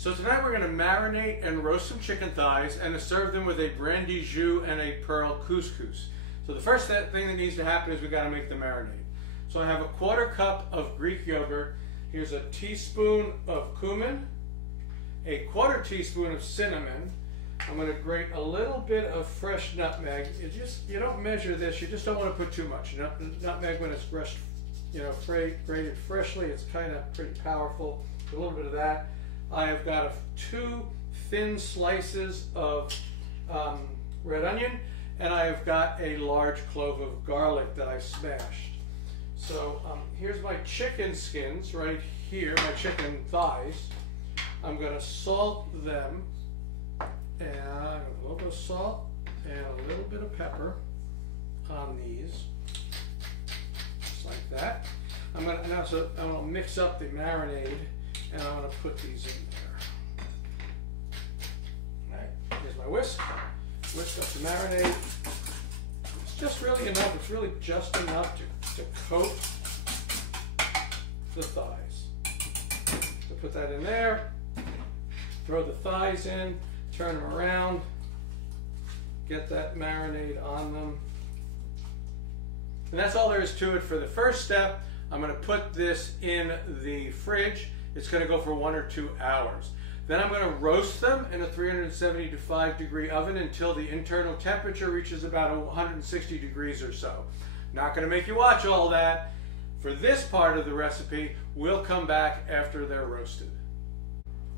So tonight we're going to marinate and roast some chicken thighs and to serve them with a Brandy jus and a pearl couscous. So the first thing that needs to happen is we've got to make the marinade. So I have a 1/4 cup of Greek yogurt. Here's a teaspoon of cumin, a 1/4 teaspoon of cinnamon. I'm going to grate a little bit of fresh nutmeg. You don't measure this. You just don't want to put too much. Nutmeg, when it's brushed, grated freshly, it's kind of pretty powerful. A little bit of that. I have got 2 thin slices of red onion, and I have got a large clove of garlic that I smashed. So here's my chicken skins right here, my chicken thighs. I'm going to salt them, and a little bit of salt and a little bit of pepper on these, just like that. I'm going to mix up the marinade, and I'm going to put these in there. All right, here's my whisk. Whisk up the marinade. It's just really enough. It's really just enough to coat the thighs. So put that in there. Throw the thighs in. Turn them around. Get that marinade on them. And that's all there is to it for the first step. I'm going to put this in the fridge. It's going to go for 1 or 2 hours. Then I'm going to roast them in a 375-degree oven until the internal temperature reaches about 160 degrees or so. Not going to make you watch all that. For this part of the recipe, we'll come back after they're roasted.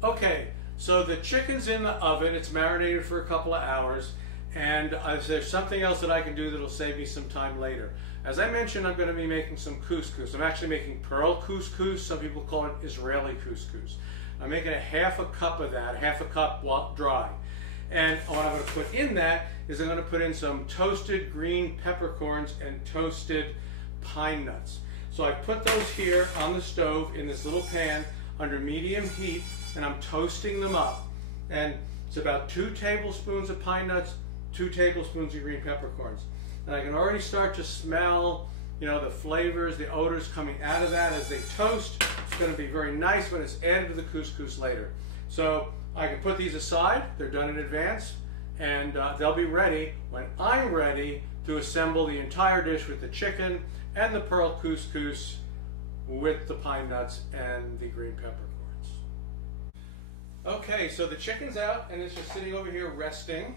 Okay, so the chicken's in the oven. It's marinated for a couple of hours. And there's something else that I can do that'll save me some time later. As I mentioned, I'm going to be making some couscous. I'm actually making pearl couscous. Some people call it Israeli couscous. I'm making a 1/2 cup of that, 1/2 cup dry. And what I'm going to put in that is I'm going to put in some toasted green peppercorns and toasted pine nuts. So I put those here on the stove in this little pan under medium heat, and I'm toasting them up. And it's about 2 tablespoons of pine nuts, 2 tablespoons of green peppercorns. And I can already start to smell, the flavors, the odors coming out of that as they toast. It's going to be very nice when it's added to the couscous later. So I can put these aside. They're done in advance, and they'll be ready when I'm ready to assemble the entire dish with the chicken and the pearl couscous with the pine nuts and the green peppercorns. Okay, so the chicken's out and it's just sitting over here resting.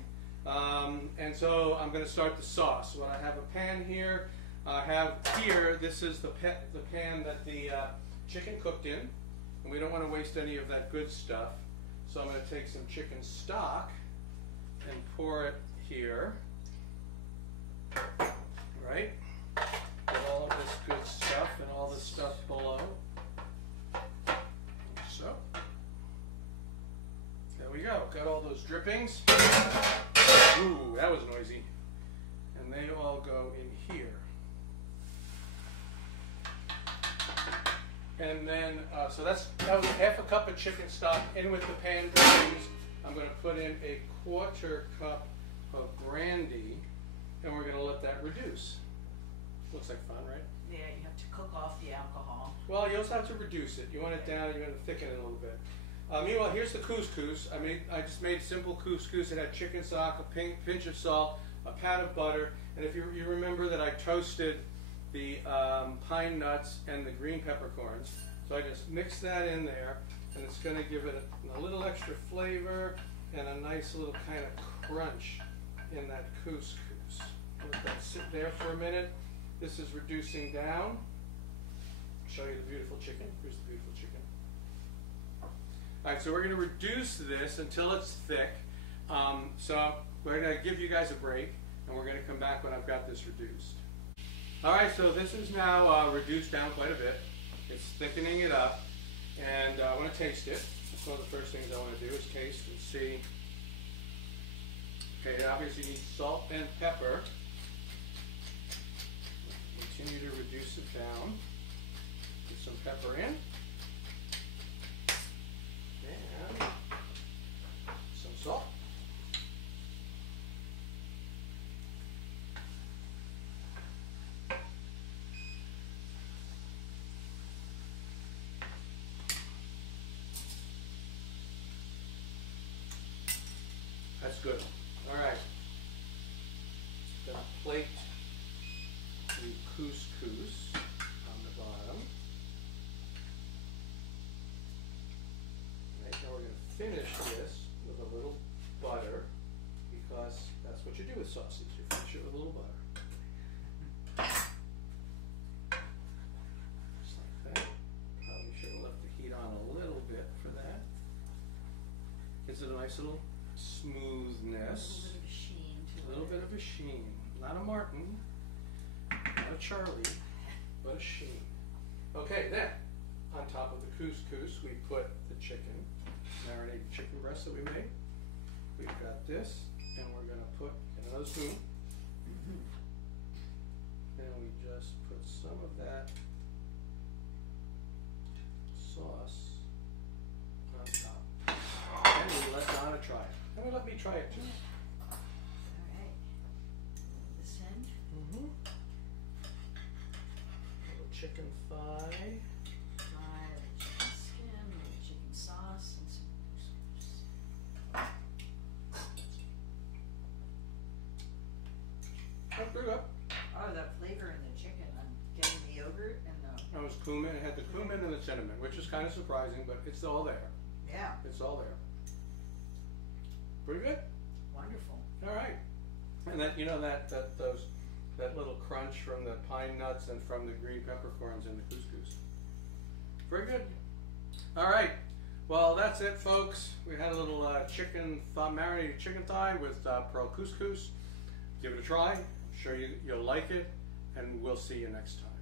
And so I'm going to start the sauce. So I have a pan here. I have here, this is the pan that the chicken cooked in. And we don't want to waste any of that good stuff. So I'm going to take some chicken stock and pour it here. Right? Get all of this good stuff and all the stuff below. Like so. There we go. Got all those drippings. Ooh, that was noisy. And they all go in here. And then, so that was 1/2 cup of chicken stock in with the pan drippings. I'm going to put in a 1/4 cup of brandy, and we're going to let that reduce. Looks like fun, right? Yeah, you have to cook off the alcohol. Well, you also have to reduce it. You want it down, you want to thicken it a little bit. Meanwhile, here's the couscous. I just made simple couscous. It had chicken stock, a pinch of salt, a pat of butter, and if you remember that I toasted the pine nuts and the green peppercorns. So I just mixed that in there, and it's going to give it a little extra flavor and a nice little kind of crunch in that couscous. Let that sit there for a minute. This is reducing down. I'll show you the beautiful chicken. Here's the beautiful chicken. All right, so we're going to reduce this until it's thick. So we're going to give you guys a break, and we're going to come back when I've got this reduced. All right, so this is now reduced down quite a bit. It's thickening it up, and I want to taste it. That's one of the first things I want to do is taste and see. Okay, it obviously needs salt and pepper. Continue to reduce it down. Put some pepper in. And some salt. good. All right. Gonna plate the couscous on the bottom. Right, now we're going to finish this with a little butter, because that's what you do with sausage. You finish it with a little butter. Just like that. Probably should have left the heat on a little bit for that. Gives it a nice little smoothness. A little bit of a sheen to it. A little bit of a sheen. Not a Martin, not a Charlie, but a sheen. Okay, then, on top of the couscous, we put the chicken, marinated chicken breast that we made. We've got this, and we're going to put in another spoon. And we just put some of that sauce on top. And we let Donna try it. And we let me try it too. Alright. This end. Little chicken thigh. Fry the chicken skin, a little chicken sauce, and some couscous. That's pretty good. Oh, that flavor in the chicken. I'm getting the yogurt and the... That was cumin. It had the cumin and the cinnamon, which is kind of surprising, but it's all there. Yeah. It's all there. Pretty good. Wonderful. All right. And that, you know, that little crunch from the pine nuts and from the green peppercorns in the couscous. Very good. All right. Well, that's it, folks. We had a little marinated chicken thigh with pearl couscous. Give it a try. I'm sure you'll like it, and we'll see you next time.